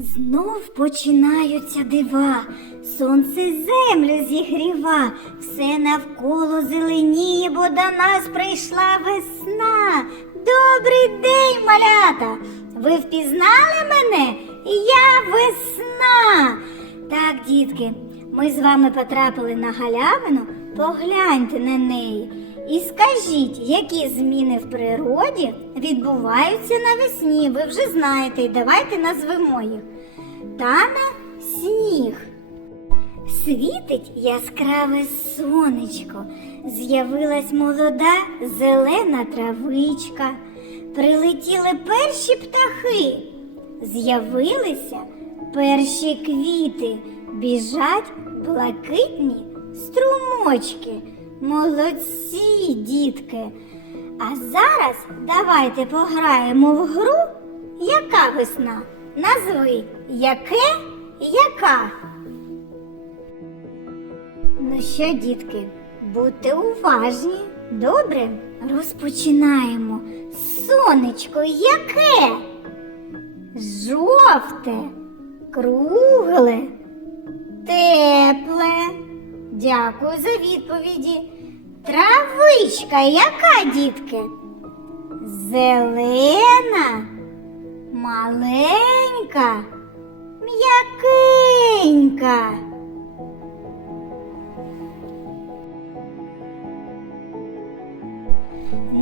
Знов починаються дива, сонце землю зігріва, все навколо зеленіє, бо до нас прийшла весна. Добрий день, малята! Ви впізнали мене? Я весна. Так, дітки, ми з вами потрапили на галявину, погляньте на неї. І скажіть, які зміни в природі відбуваються навесні? Ви вже знаєте, і давайте назвемо їх. Тане сніг. Світить яскраве сонечко, з'явилась молода зелена травичка, прилетіли перші птахи, з'явилися перші квіти, біжать блакитні струмочки. Молодці, дітки. А зараз давайте пограємо в гру Яка весна? Назви яке яка. Ну що, дітки, будьте уважні. Добре, розпочинаємо. Сонечко яке? Жовте, кругле, тепле. Дякую за відповіді. Травичка яка, дітки? Зелена, маленька, м'якенька.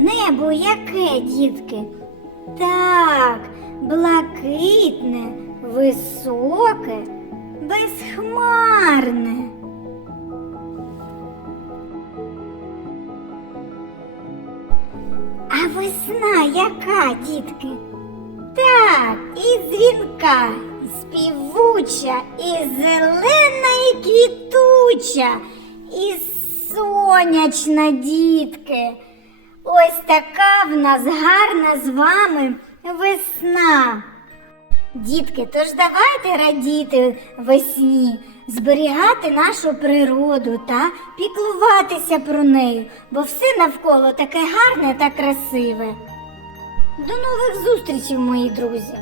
Небо яке, дітки? Так, блакитне, високе, безхмарне. Весна яка, дітки? Так, і дзвінка, співуча, і зелена, і квітуча, і сонячна, дітки. Ось така в нас гарна з вами весна. Дітки, тож давайте радіти весні, зберігати нашу природу та піклуватися про неї, бо все навколо таке гарне та красиве. До нових зустрічей, мої друзі!